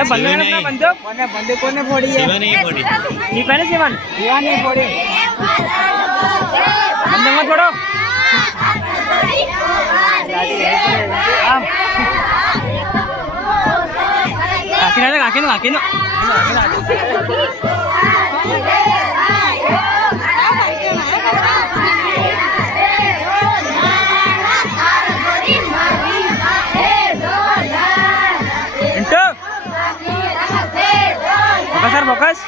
એ બંને ના બંધો કોને ફોડી છે શિવાની ફોડી શિવાની શિવાની ફોડી બંધમાં થોડો આમ કાકી નો fokus